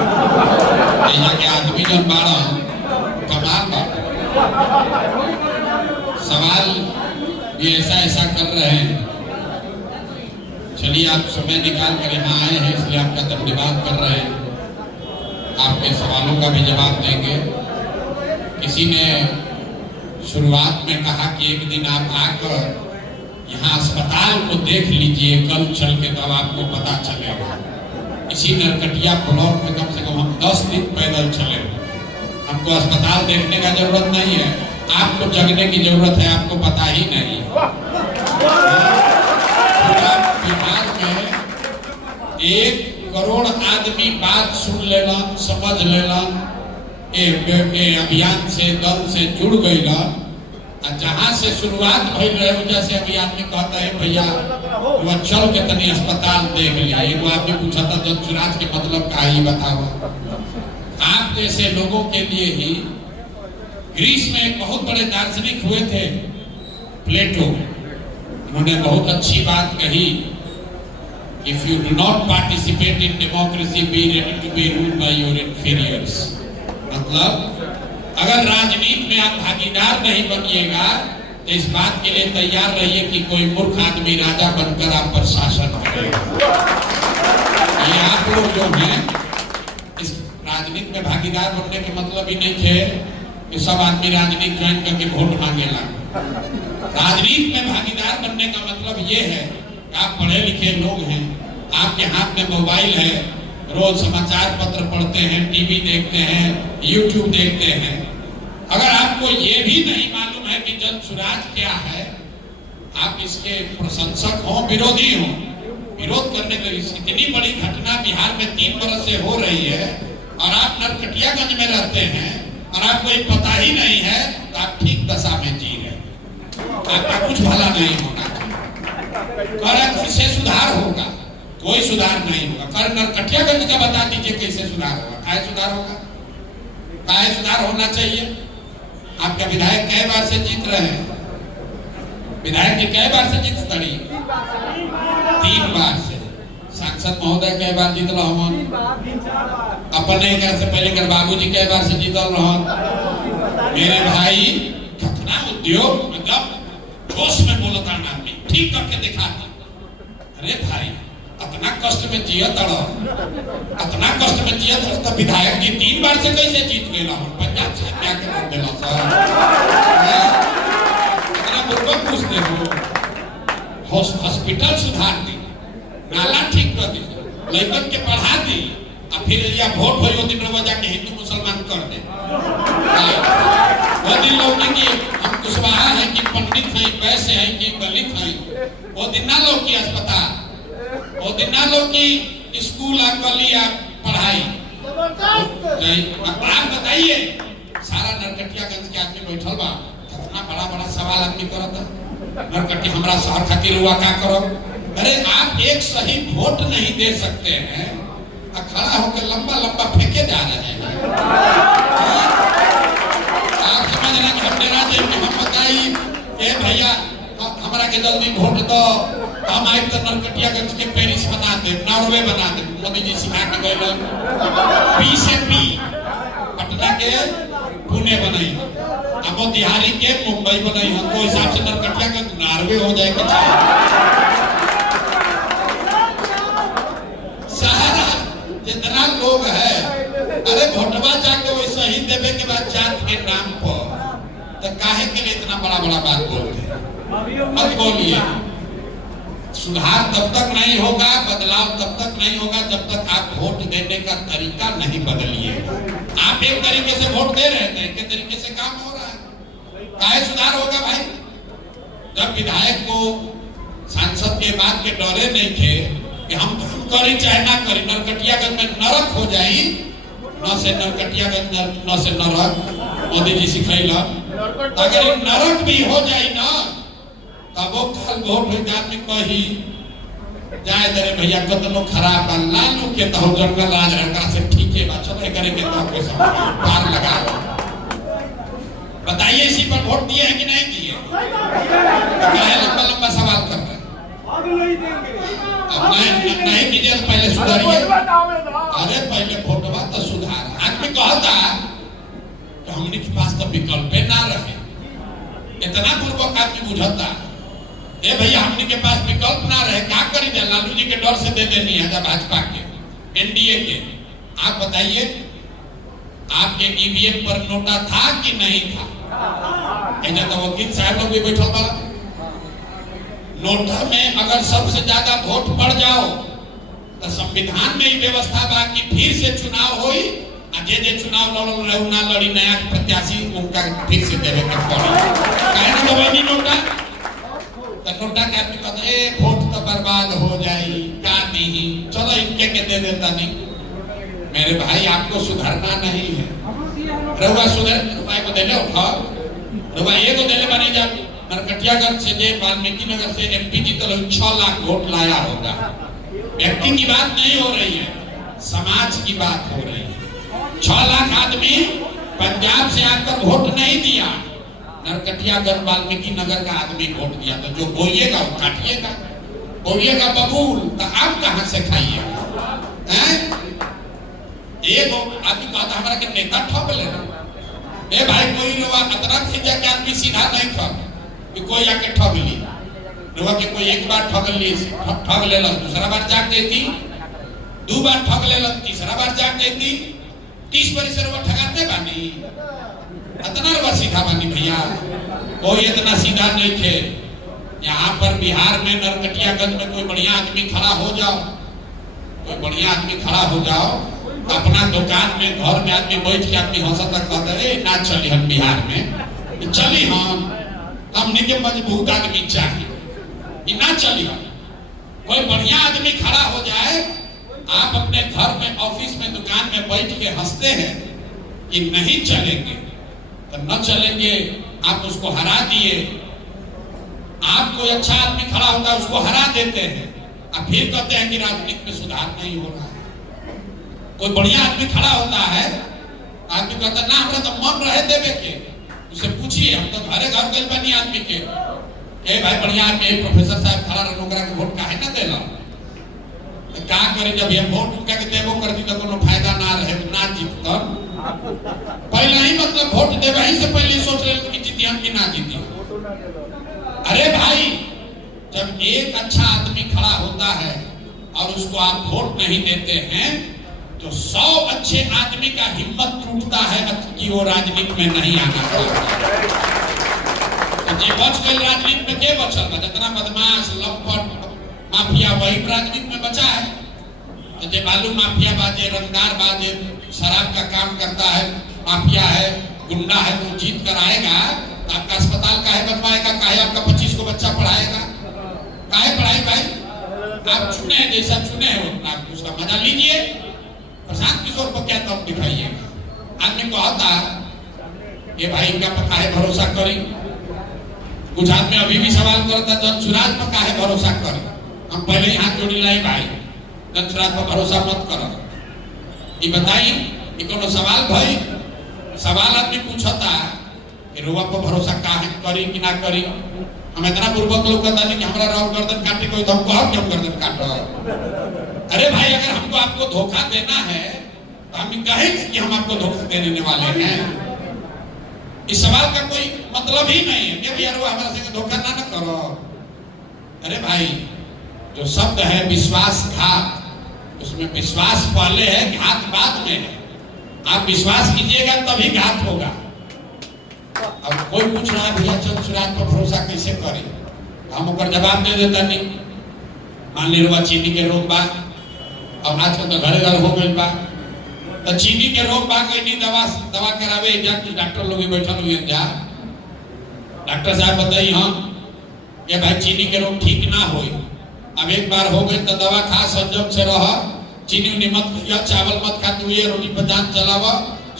यहाँ के आदमी जन बाड़ा कमाल बा। सवाल भी ऐसा कर रहे हैं। चलिए आप समय निकाल कर यहाँ आए हैं, इसलिए आपका धन्यवाद कर रहे हैं। आपके सवालों का भी जवाब देंगे। किसी ने शुरुआत में कहा कि एक दिन आप आकर यहाँ अस्पताल को देख लीजिए, कल चल के तब आपको पता चलेगा। इसी नरकटिया ब्लॉक में कम से कम हम 10 दिन पैदल चले। हमको अस्पताल देखने का जरूरत नहीं है, आपको जगने की जरूरत है, आपको पता ही नहीं। बिहार में 1 करोड़ आदमी बात सुन लेना, समझ लेना, अभियान से दल से जुड़ गई ना। जहाँ से शुरुआत भइल रहे वजह से अभी आदमी कहता है भैया वो चल के तनी अस्पताल देख लिए। वो आदमी पूछा था जनसुराज के मतलब का ही बताओ। आप जैसे लोगों के लिए ही ग्रीस में एक बहुत बड़े दार्शनिक हुए थे प्लेटो। उन्होंने बहुत अच्छी बात कही, if you do not participate in democracy be ready to be ruled by your inferiors. मतलब अगर राजनीति में आप भागीदार नहीं बनिएगा तो इस बात के लिए तैयार रहिए कि कोई मूर्ख आदमी राजा बनकर आप पर शासन करेगा। ये आप लोग जो हैं इस राजनीति में भागीदार बनने के मतलब ही नहीं थे कि सब आदमी राजनीति ज्वाइन करके वोट मांगेला। राजनीति में भागीदार बनने का मतलब ये है कि आप पढ़े लिखे लोग हैं, आपके हाथ में मोबाइल है, रोज समाचार पत्र पढ़ते हैं, टीवी देखते हैं, यूट्यूब देखते हैं। अगर आपको ये भी नहीं मालूम है कि जनसुराज क्या है, आप इसके प्रशंसक हो विरोधी हो, विरोध करने के लिए इतनी बड़ी घटना बिहार में 3 बरस से हो रही है और आप नरकटियागंज में रहते हैं और आपको ये पता ही नहीं है, तो आप ठीक दशा में जी रहे हैं। आपका कुछ भला नहीं होना चाहिए। कैसे सुधार होगा? कोई सुधार नहीं होगा। कर नरकटियागंज का बता दीजिए कैसे सुधार होगा? काहे सुधार होगा? काहे सुधार होना चाहिए? आपका विधायक कई बार से जीत रहे हैं। विधायक जी कई बार से जीत तड़ी? 3 बार से। सांसद महोदय कई बार जीत रहा अपने से पहले कर बाबूजी कई बार से जीतल रहा। मेरे भाई कितना उद्योग मतलब जोश में बोलता आदमी ठीक करके दिखाता। अरे भाई इतना कष्ट में जिया तड़ा, इतना कष्ट में जिया तो विधायक जी 3 बार से कैसे जीत गए? पंजाब से क्या कर देला सर? इतना बुर्बक पूछते हो। हॉस्पिटल सुधार दी, नाला ठीक कर दी, लड़कन के पढ़ा दी, और फिर या वोट हो यो दिन वजह के हिंदू मुसलमान कर दे। वो दिन लोग की हम कुशवाहा है कि पंडित है, वैसे है कि दलित है, वो दिन ना लोग की अस्पताल, वो दिन ना लोग की स्कूल आ गली आ पढ़ाई। आप बताइए सारा नरकटियागंज के आदमी बैठल बा, कितना बड़ा सवाल आदमी करता। नरकटी हमरा शहर खातिर हुआ क्या करो? अरे आप एक सही वोट नहीं दे सकते हैं, खड़ा होकर लंबा फेंके जा रहे हैं। आप समझ रहे हैं हम राज्य में हम बताई भैया हमारा के जल्दी वोट दो, हम आए तो नरकटियागंज के पेरिस बना दे, नॉर्वे बना दे। मोदी जी सिखा के गए पी से पी, पटना के पुणे बनाई, अब मोतिहारी के मुंबई बनाई। हमको हिसाब से नरकटियागंज नॉर्वे हो जाएगा। सारा जितना लोग है, अरे वोटवा जाके वैसे ही देवे के बाद जात के नाम पर, तो काहे के लिए इतना बड़ा बात बोलते हैं? मत बोलिए। सुधार तब तक नहीं होगा, बदलाव तब तक नहीं होगा जब तक आप वोट देने का तरीका नहीं बदलिएगा। आप एक तरीके से वोट दे रहे थे, एक तरीके से काम हो रहा है, काहे सुधार होगा भाई? जब विधायक को सांसद के बात के डरे नहीं थे कि हम करी चाहे ना करी, नरकटियागंज में नरक हो जाई, न से नरकटियागंज न से नरक मोदी जी सिखैला। अगर नरक भी हो जाए ना तब वो कल वोट हो आदमी कही जाए दरे भैया कतनो खराब बा लालू के तो जंगल राज रंगा से ठीक है बात चले करे के तो कोई पार लगा। बताइए इसी पर वोट दिए है कि नहीं दिए? क्या लंबा सवाल कर रहे हैं? अब नहीं कीजिए तो पहले सुधारिए। अरे पहले वोटवा तो कहता कि हमने के पास तो विकल्प ना रहे, इतना पूर्वक आदमी बुझता ए भैया हमने के पास विकल्प ना रहे, क्या करी जाए, लालू जी के डर से दे देनी है जब भाजपा के एनडीए के। आप बताइए आपके ईवीएम पर नोटा था कि नहीं था? ऐसा तो वकील साहब लोग भी बैठल बा, नोटा में अगर सबसे ज्यादा वोट पड़ जाओ तो संविधान में ही व्यवस्था बा कि फिर से चुनाव होई, जे चुनाव लड़ल रहे ना लड़ी, नया प्रत्याशी उनका फिर से देवे के पड़ी। काहे ना दबानी नोटा, तो नोटा के आदमी कहता है वोट तो बर्बाद हो जाई, का नहीं, चलो इनके के दे देता नहीं। मेरे भाई आपको सुधरना नहीं है, रहुआ सुधर रुपए को दे लो, रुपए ये को दे ले बनी जा नरकटियागंज से जे वाल्मीकि नगर से एमपी जीतल 6 लाख वोट लाया होगा। व्यक्ति की बात नहीं हो रही है, समाज की बात हो रही है। 6 लाख आदमी पंजाब से आकर वोट नहीं दिया, नरकटियागंज वाल्मीकि नगर का आदमी वोट दिया। तो जो बोइएगा वो काटिएगा, बोइएगा बबूल, तो आप कहां से खाइएगा? एक आदमी कहता हमारा के नेता ठग लेना, ए भाई कोई रुआ अतरा भेजा के आदमी सीधा नहीं ठग कि कोई आके ठग ली, रुआ के कोई एक बार ठग ली, ठग ले लस, दूसरा बार जाग देती, 2 बार ठग ले लस, तीसरा बार जाग देती, 30 बार से रुआ ठगाते बानी, इतना रुआ सीधा बानी भैया, कोई इतना सीधा नहीं थे। यहाँ पर बिहार में नरकटियागंज में कोई बढ़िया आदमी खड़ा हो जाओ, कोई बढ़िया आदमी खड़ा हो जाओ, अपना दुकान में घर में आदमी बैठ के आदमी हंसता कहता है ना चली हम बिहार में, चली हमने के मजबूत आदमी चाहिए, ना चली हम। कोई बढ़िया आदमी खड़ा हो जाए, आप अपने घर में ऑफिस में दुकान में बैठ के हंसते हैं कि नहीं चलेंगे, तो न चलेंगे, आप उसको हरा दिए। आप कोई अच्छा आदमी खड़ा होता है उसको हरा देते हैं, अब फिर कहते हैं कि राजनीति में सुधार नहीं हो रहा है। कोई बढ़िया आदमी खड़ा होता है, आदमी कहता ना हमरा तो मन रहे देवे के, उसे पूछिए, हम तो घरे घर गइल बानी आदमी के, ए भाई बढ़िया आदमी प्रोफेसर साहब खड़ा रहे, ओकरा के वोट काहे ना देला, तो का करे जब ये वोट उनका के देबो कर दी तो कोनो फायदा ना रहे, ना जीतत। पहले ही मतलब वोट देवे ही से पहले सोच ले कि जीती हम कि ना जीती। अरे भाई जब एक अच्छा आदमी खड़ा होता है और उसको आप वोट नहीं देते हैं तो 100 अच्छे आदमी का हिम्मत टूटता है कि वो राजनीति में नहीं आना चाहिए। तो जे बच गए राजनीति में, के बचल? जितना बदमाश लंपट माफिया वही राजनीति में बचा है। तो जे बालू माफिया बाजे, रंगदार बाजे, शराब का काम करता है, माफिया है, गुंडा है, वो जीत कर आएगा, आपका अस्पताल काहे बनवाएगा, काहे आपका 25 को बच्चा पढ़ाएगा, काहे पढ़ाई भाई? आप चुने जैसा चुने हैं उतना उसका मजा लीजिए, प्रशांत किशोर पर क्या तब दिखाइएगा। आदमी को आता ये भाई इनका पर काहे भरोसा करी, कुछ आदमी अभी भी सवाल करता जनसुराज पर काहे भरोसा करी। हम पहले हाथ जोड़ी लाई भाई, जनसुराज पर भरोसा मत करो। ये बताइए कि कोनो सवाल भाई, सवाल आदमी पूछता कि रुआ पर भरोसा काहे करी कि ना करी। हम इतना पूर्वक लोग कहता नहीं कि हमारा राव गर्दन काटे कोई तो हमको हम गर्दन काट रहा है। अरे भाई अगर हमको आपको धोखा देना है तो हम कहेंगे कि हम आपको धोखा देने वाले हैं। इस सवाल का कोई मतलब ही नहीं है कि भैया हमारे से धोखा ना करो। अरे भाई जो शब्द है विश्वासघात, उसमें विश्वास पहले है, घात बाद में है। आप विश्वास कीजिएगा तभी घात होगा। अब कोई पूछ रहा है भैया जनसुराज पर भरोसा कैसे करें, हम ऊपर जवाब दे देता नहीं। मान लीजिए चीनी के रोग बा, और आजकल तो घर घर हो गई बा, तो चीनी के रोग बा कोई दवा करावे जाके डॉक्टर लोग बैठल हुए जा, डॉक्टर साहब बताइए हम ये भाई चीनी के रोग ठीक ना हो, अब एक बार हो गए तो दवा खा, संजम से रह, चीनी उनी मत खाइए, चावल मत खा, दुए रोटी पर जान चलावा,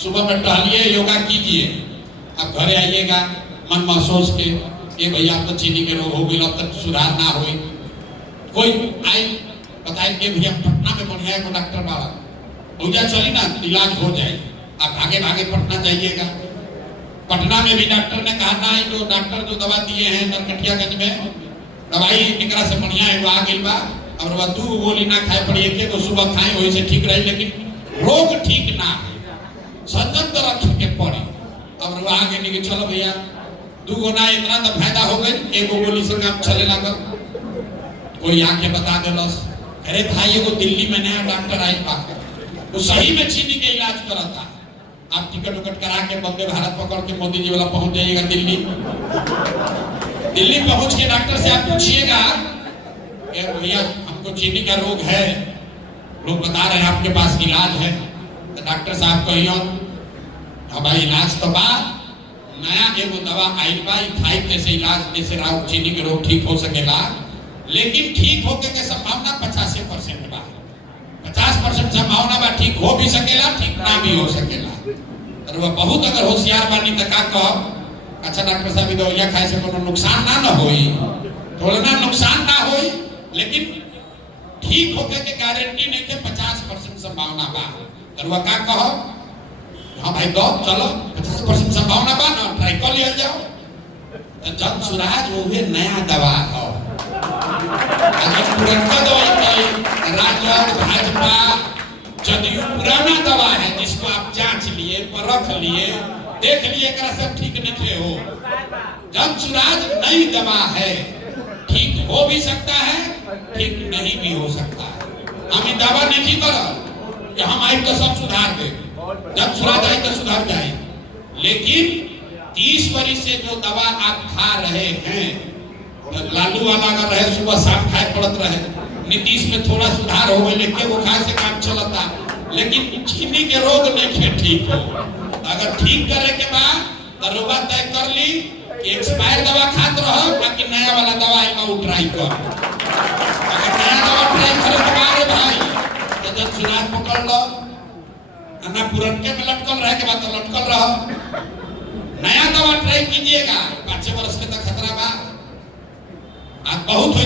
सुबह में टहलिए, योगा कीजिए। अब घरे आइएगा मन महसूस के ये भैया तो चीनी के रोग हो गई, अब तक सुधार ना हो। कोई आई बताए कि भैया पटना में बढ़िया है डॉक्टर वाला, पूजा चली ना इलाज हो जाए, आप भागे भागे पटना जाइएगा। पटना में भी डॉक्टर ने कहा ना जो डॉक्टर जो दवा दिए हैं नरकटियागंज में दवाई निकला से बढ़िया है, वो आ गई बा, और वह 2 गोली ना खाए पड़ी, एक सुबह खाए वही से ठीक रही, लेकिन रोग ठीक ना है। संजम तो रखे के पड़ी। अब वो आगे नहीं चलो भैया 2 गुना इतना तो फायदा हो गई, एगो गोली से काम चले लागल। कोई आके बता देलस, अरे भाई एगो दिल्ली में नया डॉक्टर आई बा, वो सही में चीनी के इलाज करता। आप टिकट उकट करा के वंदे भारत पकड़ के मोदी जी वाला पहुंच जाइएगा दिल्ली। दिल्ली पहुंच के डॉक्टर से आप पूछिएगा भैया हमको चीनी का रोग है, लोग बता रहे हैं आपके पास इलाज है, तो डॉक्टर साहब कहियो अब इलाज तो बा, नया एगो दवा आइल बा, खाई जैसे इलाज जैसे राव चीनी के रोग ठीक हो सकेला, लेकिन ठीक होके के संभावना 85% बा। 50% संभावना बा ठीक हो भी सकेला, ठीक ना भी हो सकेला। और वह बहुत अगर होशियार बानी तो का कह, अच्छा डॉक्टर साहब दवाइया खाए से कोनो नुकसान ना होई, थोड़ा नुकसान ना होई, लेकिन ठीक होके के गारंटी नहीं के 50% संभावना बा। और वह का कह, हाँ भाई दो चलो 50% संभावना बा ना, ट्राई कर लिया जाओ। तो जन सुराज वो नया दवा हो, अगर पुराना दवाई नहीं, राजद भाजपा जदयू पुराना दवा है जिसको आप जांच लिए, परख लिए, देख लिए सब ठीक नहीं हो। जन सुराज नई दवा है, ठीक हो भी सकता है, ठीक नहीं भी हो सकता है। हम दावा नहीं करो कि हम आई तो सब सुधार दे, जब सुधार जाए तो सुधार जाए, लेकिन 30 वर्ष से जो दवा आप खा रहे हैं, लालू वाला अगर रहे सुबह शाम खाए पड़त रहे, नीतीश में थोड़ा सुधार हो गए लेकिन वो खाए से काम चलता, लेकिन चीनी के रोग नहीं ठीक हो। अगर ठीक करे के बाद दरोगा तय कर ली कि एक्सपायर दवा खात रहो, बाकी नया वाला दवा है वो ट्राई कर। अगर नया दवा ट्राई करे के बाद भाई तो जब चुनाव पकड़ लो, ना पुरनके में लटकल रहे के बाद तो लटकल रहो। नया दवा ट्राई कीजिएगा, 5 वर्ष के तक खतरा बा। आप बहुत